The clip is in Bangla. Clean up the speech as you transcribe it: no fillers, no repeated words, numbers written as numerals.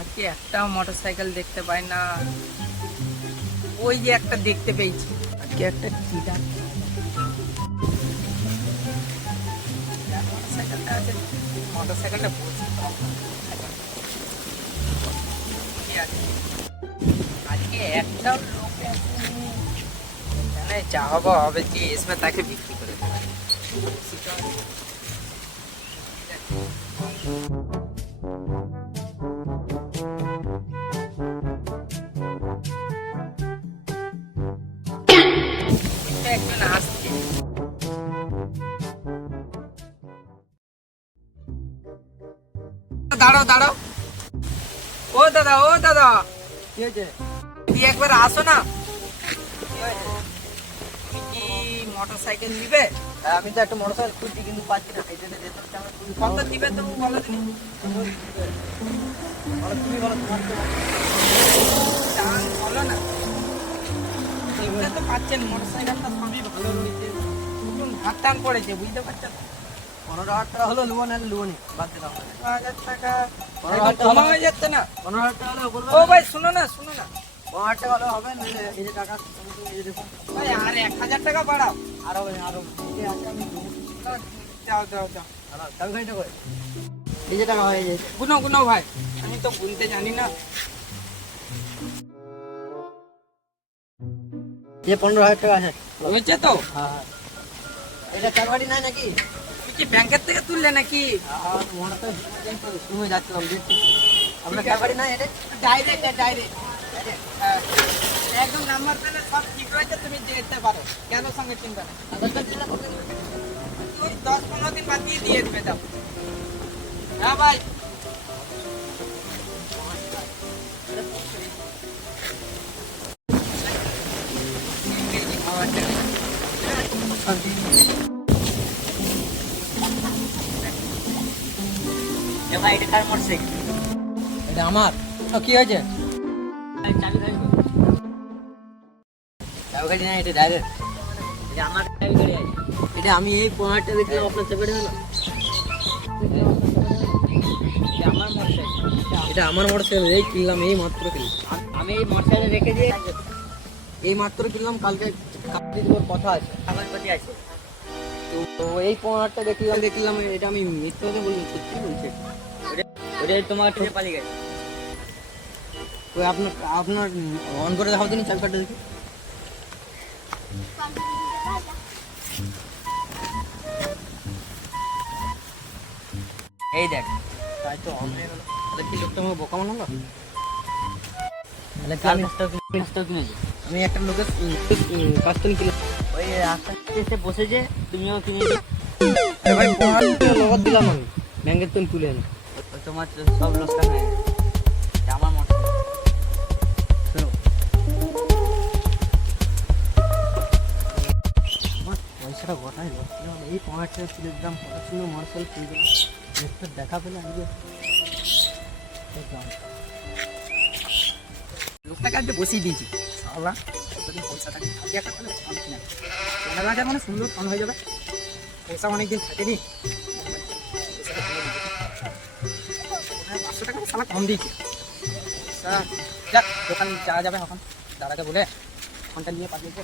আজকে একটাও মোটরসাইকেল দেখতে পাই না। ওই যে একটা দেখতে পেয়েছি, আজকে একটা চিটার মোটরসাইকেলটা আছে, মোটরসাইকেলটা বলছি আজকে একটাও লোক জানে যা হবে হবে, যে এসমে তাকে বিক্রি করে দেবে। একজন আসছে, দাঁড়াও দাঁড়াও, ও দাদা ও দাদা, কি হয়েছে? দিয়ে একবার আসো না। তুমি কি মোটরসাইকেল নিবে? আমি তো একটা মোটরসাইকেল খুঁজছি কিন্তু পাচ্ছি না, এই জন্য যেতে হচ্ছে আমার। কত দিবে তুমি বলো দিন। তুমি বলো তোমার তো। দাম বলো না। দেখতে তো পাচ্ছেন মোটরসাইকেলটা সবই ভালো রয়েছে, নতুন হাত টান পড়েছে, বুঝতে পারছেন। 15,000 টাকা হলো নেবো, না নেবো নি, বাদ দিলাম। 15,000 টাকা 15,000 টাকা কমা হয়ে যাচ্ছে না? 15,000 টাকা হলে বলবো। ও ভাই শুনো না শুনো না 15,000 টাকা হলে হবে না? এই যে টাকা তুমি এই যে দেখো, ভাই, আর 1,000 টাকা বাড়াও। আর হবে না, আর হবে না। এই যে আছে আমি দেবো। দাও দাও দাও, আর চাবি খাইটা করে এই যে টাকা হয়ে যায়। গুনো গুনো ভাই, আমি তো গুনতে জানি না। যে 15,000 টাকা আছে। হয়েছে তো? হ্যাঁ হ্যাঁ। এটা চারবাড়ি নাই নাকি? তুমি কি ব্যাংকের থেকে তুললে নাকি? হ্যাঁ, মনে তো তুমি যাচ্ছিলাম দেখছি। আপনার চারবাড়ি নাই এটা? ডাইরেক্ট ডাইরেক্ট, হ্যাঁ একদম নাম্বার পেলে সব ঠিক রয়েছে, তুমি যেতে পারো, কেন সঙ্গে চিন্তা নেই। আধার কার্ড দিলে কত দিবে? ওই 10-15 দিন বাদ দিয়ে দেবে, দাও। হ্যাঁ ভাই, ভাই এটা কার মোটরসাইকেল? এটা আমার। কি হয়েছে? চাবি খাই না, এটা ড্রাইভার। এটা আমার চাবি গাড়ি আছে। এটা আমি এই 15,000 টাকা দেখলাম আপনার চাবি গাড়ি হলো। এটা আমার মোটরসাইকেল। এটা আমার মোটরসাইকেল, এই কিনলাম, এই মাত্র কিনলাম। আমি এই মোটরসাইকেল রেখে দিয়ে এই মাত্র কিনলাম, কালকে কালকে কথা আছে, আমার কথা আছে। তো এই 15,000 টাকা দেখলাম, এটা আমি মিথ্যে কথা বলছি, সত্যি বলছি। ওটাই তোমার থেকে পালিয়ে গেছে। তো আপনার আপনার অন করে দেখাও দিন চাবিকাঠটা দেখি। এই দেখ, তাই তো অন হয়ে গেল। তাহলে কি লোকটা আমাকে বোকা বানালো? তাহলে আমি একটা লোকের কাছ থেকে কিনে ওই রাস্তা এসে বসেছে, তুমিও কিনে ভাই 15,000 টাকা নগদ দিলাম আমি, ব্যাংকের তুমি তুলে এনে। তোমার সব লোকসান হয়ে গেছে, আমার মনে পয়সাটা গোটাই লস ছিল। এই 15,000 টাকা তুলে দিলাম, পড়াশুনো মার্শাল তুলে দিলাম, একটা দেখা পেলে আজকে লোকটাকে আজকে বসিয়ে দিয়েছি, সালা কতদিন পয়সা থাকে, আজকে একটা তাহলে ফোন কিনে 15,000 মানে সুন্দর ফোন হয়ে যাবে, পয়সা অনেকদিন থাকেনি। 500 টাকা সালা কম দিয়েছি। যাক, দোকান যাওয়া যাবে এখন দাদাকে বলে ফোনটা নিয়ে পাঠিয়েছে।